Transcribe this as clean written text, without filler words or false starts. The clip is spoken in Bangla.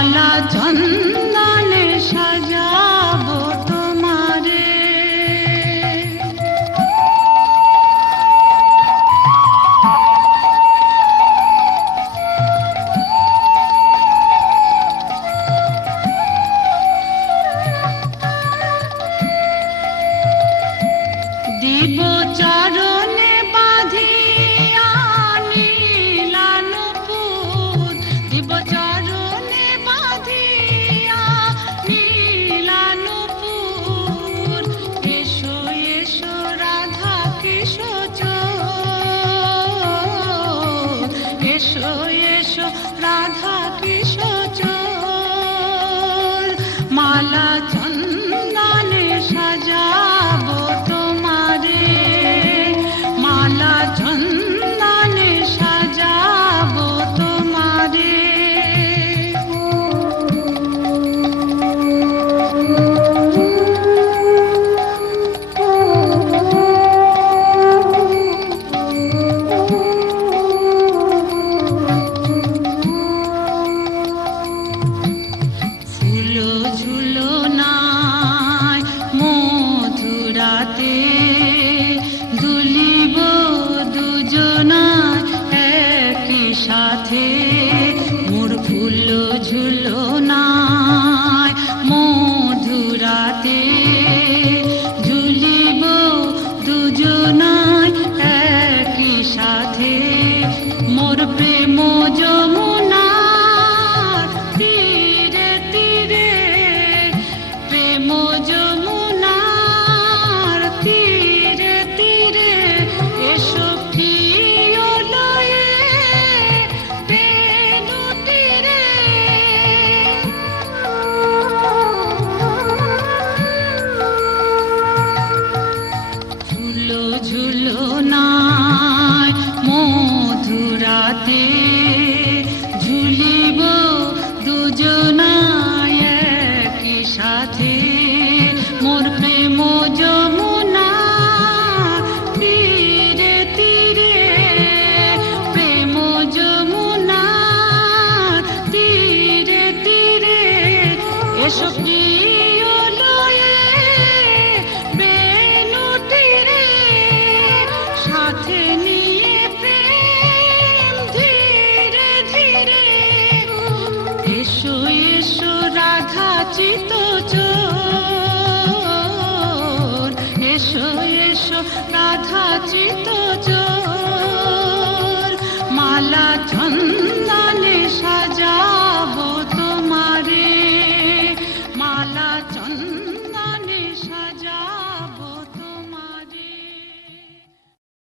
মালা চন্দনে সাজাবো তোমারে। দিব চরণে বাঁধিয়া নীলা নূপুর, দিব চরণে বাঁধিয়া নীলা নূপুর। এসো এসো রাধা কিশোর, এসো এসো রাধা কিশোর। মালা চন্দনে সাজাবো তোমারে, মালা চন্দনে সাজাবো তোমারে। ফুলো ঝুলো নাই মধুরাতে, দুলিব দুজনায় একই সাথে। মোর ফুলো ঝুলো নাই মধুরাতে, ঝুলিব দুজনায় একই সাথে। মোর প্রেম যমুনার তীরে তীরে, প্রেম যমুনার তীরে তীরে। এসো প্রিয় লয়ে বেণু তীরে, ফুলো ঝুলো নাই মধুরাতে, ঝুলিব দুজনায় একই সাথে। মোর প্রেম যমুনা তীরে তীরে, প্রেম যমুনা তীরে তীরে। এসো প্রিয় লয়ে বেণু তীরে, সাথে